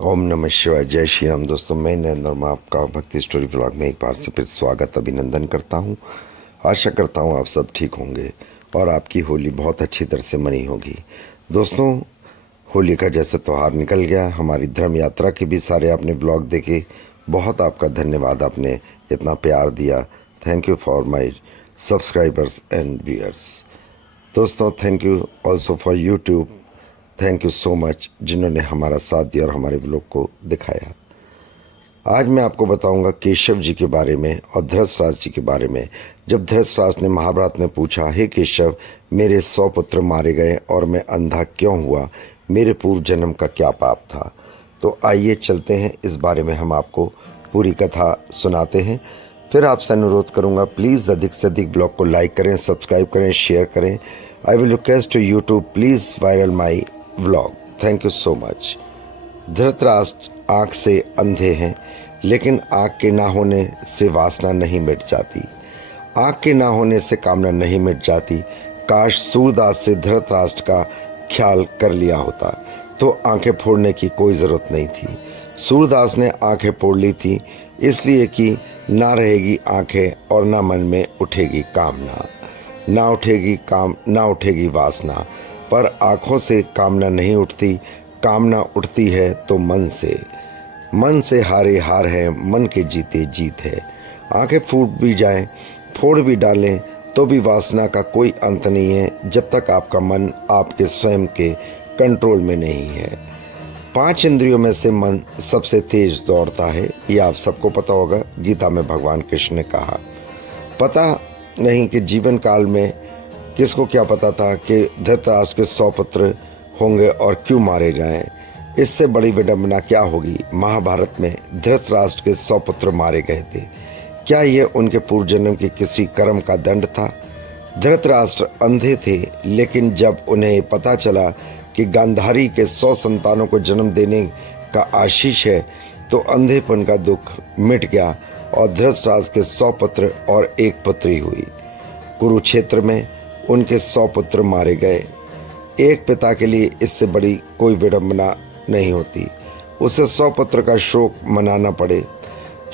ओम नमः शिवाय। जय श्री राम। दोस्तों, मैं नरेंद्र वर्मा आपका भक्ति स्टोरी व्लॉग में एक बार से फिर स्वागत अभिनंदन करता हूं। आशा करता हूं आप सब ठीक होंगे और आपकी होली बहुत अच्छी तरह से मनी होगी। दोस्तों, होली का जैसे त्यौहार निकल गया, हमारी धर्म यात्रा के भी सारे आपने ब्लॉग देखे। बहुत आपका धन्यवाद, आपने इतना प्यार दिया। Thank you for my subscribers and viewers. दोस्तों, thank you also for YouTube. Thank you so much जिन्होंने हमारा साथ दिया और हमारे ब्लॉग को दिखाया। आज मैं आपको बताऊंगा केशव जी के बारे में और धृतराष्ट्र जी के बारे में। जब धृतराष्ट्र ने महाभारत में पूछा, हे केशव, मेरे 100 पुत्र मारे गए और मैं अंधा क्यों हुआ, मेरे पूर्व जन्म का क्या पाप था। तो आइए चलते हैं, इस बारे में हम आपको पूरी कथा सुनाते हैं। फिर आपसे अनुरोध करूंगा, प्लीज़ अधिक से अधिक ब्लॉग को लाइक करें, सब्सक्राइब करें, शेयर करें। I will request to YouTube, please viral my vlog. Thank you so much. Dhritarashtra आँख से अंधे हैं, लेकिन आँख के ना होने से वासना नहीं मिट जाती। आँख के ना होने से कामना नहीं मिट जाती। काश सूरदास से धृतराष्ट्र का ख्याल कर लिया होता तो आंखें फोड़ने की कोई ज़रूरत नहीं थी। सूरदास ने आंखें फोड़ ली थी इसलिए कि ना रहेगी आंखें और ना मन में उठेगी कामना, ना उठेगी वासना। पर आँखों से कामना नहीं उठती, कामना उठती है तो मन से। मन से हारे हार है, मन के जीते जीत है। आंखें फूट भी जाएं, फोड़ भी डालें तो भी वासना का कोई अंत नहीं है, जब तक आपका मन आपके स्वयं के कंट्रोल में नहीं है। 5 इंद्रियों में से मन सबसे तेज दौड़ता है, ये आप सबको पता होगा। गीता में भगवान कृष्ण ने कहा। पता नहीं कि जीवन काल में किसको क्या पता था कि धृतराष्ट्र के 100 पुत्र होंगे और क्यों मारे जाएं। इससे बड़ी विडंबना क्या होगी। महाभारत में धृतराष्ट्र के 100 पुत्र मारे गए थे। क्या ये उनके पूर्व जन्म के किसी कर्म का दंड था। धृतराष्ट्र अंधे थे, लेकिन जब उन्हें पता चला कि गांधारी के 100 संतानों को जन्म देने का आशीष है, तो अंधेपन का दुख मिट गया और धृतराष्ट्र के 100 पुत्र और एक पुत्री हुई। कुरुक्षेत्र में उनके 100 पुत्र मारे गए। एक पिता के लिए इससे बड़ी कोई विडंबना नहीं होती, उसे 100 पुत्र का शोक मनाना पड़े।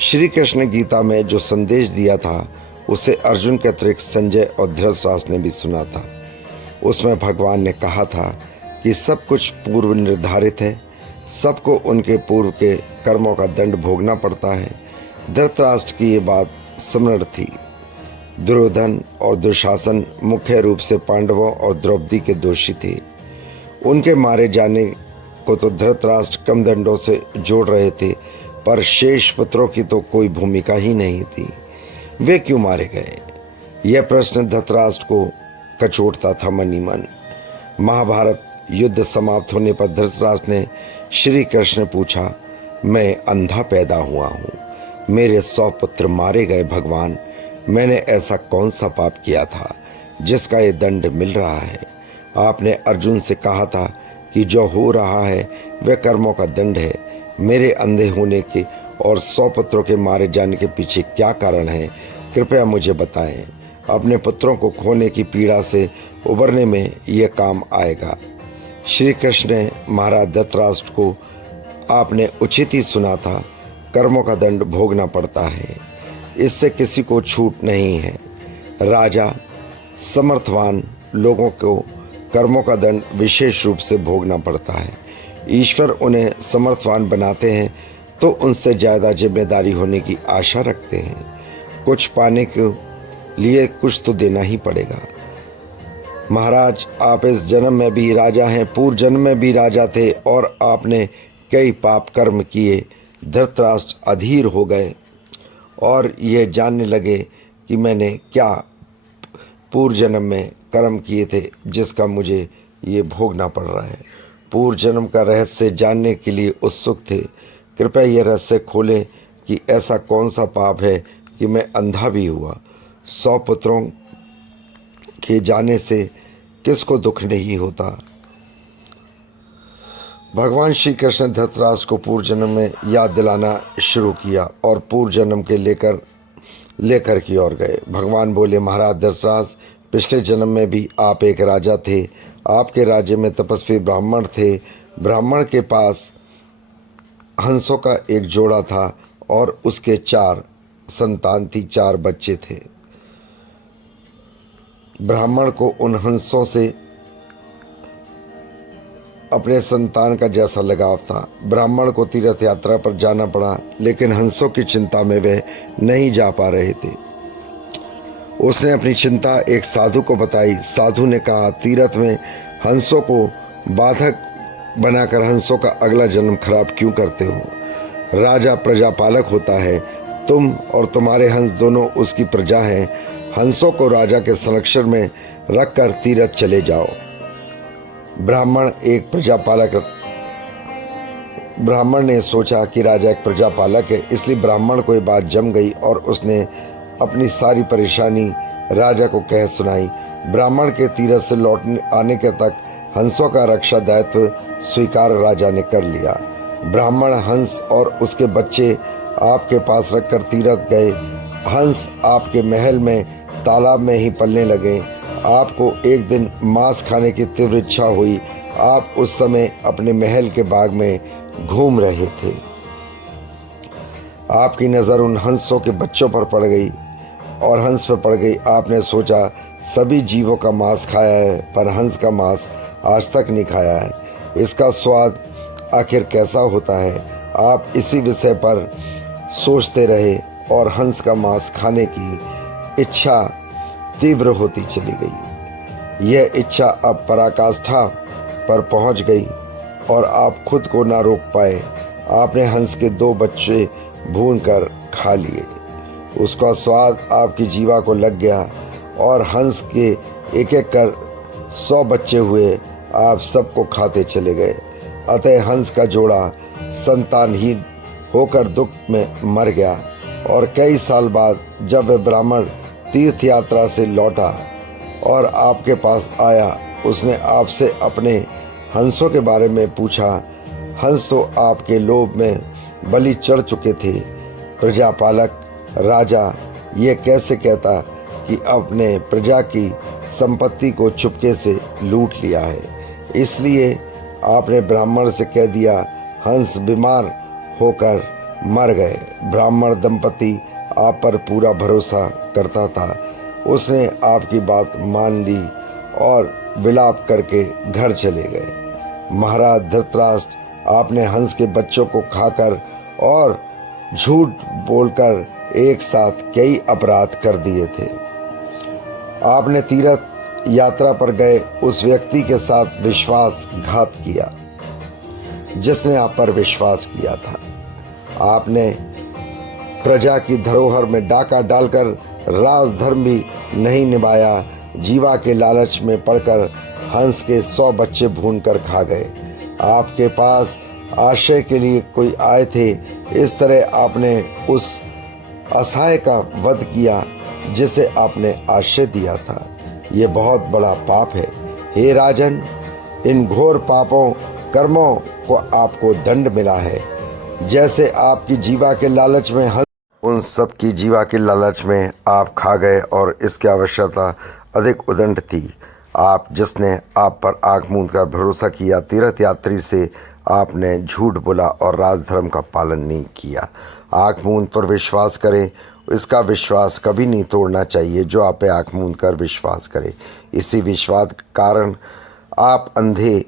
श्री कृष्ण ने गीता में जो संदेश दिया था, उसे अर्जुन के अतिरिक्त संजय और धृतराष्ट्र ने भी सुना था। उसमें भगवान ने कहा था कि सब कुछ पूर्व निर्धारित है, सबको उनके पूर्व के कर्मों का दंड भोगना पड़ता है। धृतराष्ट्र की ये बात स्मरण थी। दुर्योधन और दुशासन मुख्य रूप से पांडवों और द्रौपदी के दोषी थे। उनके मारे जाने को तो धृतराष्ट्र कम दंडों से जोड़ रहे थे, पर शेष पुत्रों की तो कोई भूमिका ही नहीं थी। वे क्यों मारे गए, यह प्रश्न धृतराष्ट्र को कचोटता था मन ही मन। महाभारत युद्ध समाप्त होने पर धृतराष्ट्र ने श्री कृष्ण पूछा, मैं अंधा पैदा हुआ हूँ, मेरे 100 पुत्र मारे गए भगवान, मैंने ऐसा कौन सा पाप किया था जिसका ये दंड मिल रहा है। आपने अर्जुन से कहा था कि जो हो रहा है वह कर्मों का दंड है। मेरे अंधे होने के और 100 पुत्रों के मारे जाने के पीछे क्या कारण है, कृपया मुझे बताएं। अपने पुत्रों को खोने की पीड़ा से उबरने में यह काम आएगा। श्री कृष्ण ने महाराज धृतराष्ट्र को आपने उचित ही सुना था, कर्मों का दंड भोगना पड़ता है, इससे किसी को छूट नहीं है। राजा समर्थवान लोगों को कर्मों का दंड विशेष रूप से भोगना पड़ता है। ईश्वर उन्हें समर्थवान बनाते हैं तो उनसे ज़्यादा जिम्मेदारी होने की आशा रखते हैं। कुछ पाने के लिए कुछ तो देना ही पड़ेगा। महाराज, आप इस जन्म में भी राजा हैं, पूर्व जन्म में भी राजा थे और आपने कई पाप कर्म किए। धृतराष्ट्र अधीर हो गए और यह जानने लगे कि मैंने क्या पूर्व जन्म में कर्म किए थे जिसका मुझे ये भोगना पड़ रहा है। पूर्व जन्म का रहस्य जानने के लिए उत्सुक थे। कृपया यह रहस्य खोलें कि ऐसा कौन सा पाप है कि मैं अंधा भी हुआ। 100 पुत्रों के जाने से किसको दुख नहीं होता। भगवान श्री कृष्ण धृतराष्ट्र को पूर्व जन्म में याद दिलाना शुरू किया और पूर्व जन्म के लेकर की ओर गए। भगवान बोले, महाराज धृतराष्ट्र, पिछले जन्म में भी आप एक राजा थे। आपके राज्य में तपस्वी ब्राह्मण थे। ब्राह्मण के पास हंसों का एक जोड़ा था और उसके 4 संतान थी, 4 बच्चे थे। ब्राह्मण को उन हंसों से अपने संतान का जैसा लगाव था। ब्राह्मण को तीर्थ यात्रा पर जाना पड़ा, लेकिन हंसों की चिंता में वे नहीं जा पा रहे थे। उसने अपनी चिंता एक साधु को बताई। साधु ने कहा, तीर्थ में हंसों को बाधक बनाकर हंसों का अगला जन्म खराब क्यों करते हो? राजा प्रजापालक होता है, तुम और तुम्हारे हंस दोनों उसकी प्रजा हैं। हंसों को राजा के संरक्षण में रखकर तीर्थ चले जाओ। ब्राह्मण ने सोचा कि राजा एक प्रजापालक है, इसलिए ब्राह्मण को ये बात जम गई और उसने अपनी सारी परेशानी राजा को कह सुनाई। ब्राह्मण के तीर्थ से लौटने आने के तक हंसों का रक्षा दायित्व स्वीकार राजा ने कर लिया। ब्राह्मण हंस और उसके बच्चे आपके पास रखकर तीर्थ गए। हंस आपके महल में तालाब में ही पलने लगे। आपको एक दिन मांस खाने की तीव्र इच्छा हुई। आप उस समय अपने महल के बाग में घूम रहे थे। आपकी नज़र उन हंसों के बच्चों पर पड़ गई और हंस पर पड़ गई। आपने सोचा, सभी जीवों का मांस खाया है, पर हंस का मांस आज तक नहीं खाया है। इसका स्वाद आखिर कैसा होता है? आप इसी विषय पर सोचते रहे और हंस का मांस खाने की इच्छा तीव्र होती चली गई। यह इच्छा अब पराकाष्ठा पर पहुंच गई और आप खुद को ना रोक पाए। आपने हंस के 2 बच्चे भूनकर खा लिए। उसका स्वाद आपकी जीवा को लग गया और हंस के एक एक कर 100 बच्चे हुए। आप सबको खाते चले गए। अतः हंस का जोड़ा संतानहीन होकर दुख में मर गया। और कई साल बाद जब वह ब्राह्मण तीर्थ यात्रा से लौटा और आपके पास आया, उसने आपसे अपने हंसों के बारे में पूछा। हंस तो आपके लोभ में बलि चढ़ चुके थे। प्रजापालक राजा ये कैसे कहता कि अपने प्रजा की संपत्ति को चुपके से लूट लिया है? इसलिए आपने ब्राह्मण से कह दिया, हंस बीमार होकर मर गए। ब्राह्मण दंपति आप पर पूरा भरोसा करता था। उसने आपकी बात मान ली और विलाप करके घर चले गए। महाराज धृतराष्ट्र, आपने हंस के बच्चों को खाकर और झूठ बोलकर एक साथ कई अपराध कर दिए थे। आपने तीर्थ यात्रा पर गए उस व्यक्ति के साथ विश्वासघात किया जिसने आप पर विश्वास किया था। आपने प्रजा की धरोहर में डाका डालकर राजधर्म भी नहीं निभाया। जीवा के लालच में पड़कर हंस के 100 बच्चे भूनकर खा गए। आपके पास आश्रय के लिए कोई आए थे, इस तरह आपने उस असहाय का वध किया जिसे आपने आश्रय दिया था। ये बहुत बड़ा पाप है। हे राजन, इन घोर पापों कर्मों को आपको दंड मिला है। जैसे आपकी जीवा के लालच में उन सब की जीवा के लालच में आप खा गए और इसकी आवश्यकता अधिक उदंड थी। आप जिसने आप पर आंख मूंद कर भरोसा किया, तीर्थ यात्री से आपने झूठ बोला और राजधर्म का पालन नहीं किया। आंख मूंद पर विश्वास करें, इसका विश्वास कभी नहीं तोड़ना चाहिए। जो आप पे आंख मूंद कर विश्वास करे, इसी विश्वास के कारण आप अंधे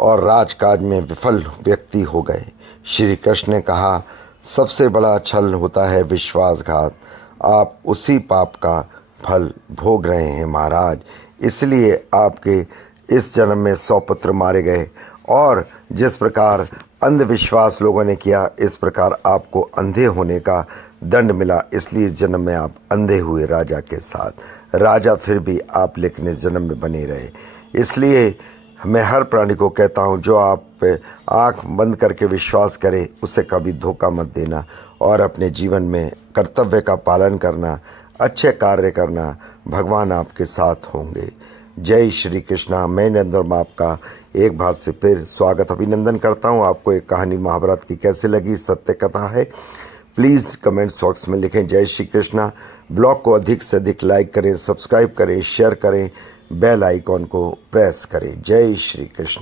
और राजकाज में विफल व्यक्ति हो गए। श्री कृष्ण ने कहा, सबसे बड़ा छल होता है विश्वासघात। आप उसी पाप का फल भोग रहे हैं महाराज। इसलिए आपके इस जन्म में 100 पुत्र मारे गए और जिस प्रकार अंधविश्वास लोगों ने किया, इस प्रकार आपको अंधे होने का दंड मिला। इसलिए इस जन्म में आप अंधे हुए राजा के साथ। राजा फिर भी आप लेकिन इस जन्म में बने रहे। इसलिए मैं हर प्राणी को कहता हूँ, जो आप पे आँख बंद करके विश्वास करे, उसे कभी धोखा मत देना और अपने जीवन में कर्तव्य का पालन करना, अच्छे कार्य करना। भगवान आपके साथ होंगे। जय श्री कृष्णा। मैं नरेंद्र वर्मा आपका एक बार से फिर स्वागत अभिनंदन करता हूँ। आपको एक कहानी महाभारत की कैसे लगी? सत्य कथा है। प्लीज़ कमेंट्स बॉक्स में लिखें जय श्री कृष्णा। ब्लॉग को अधिक से अधिक लाइक करें, सब्सक्राइब करें, शेयर करें, बेल आइकॉन को प्रेस करें। जय श्री कृष्ण।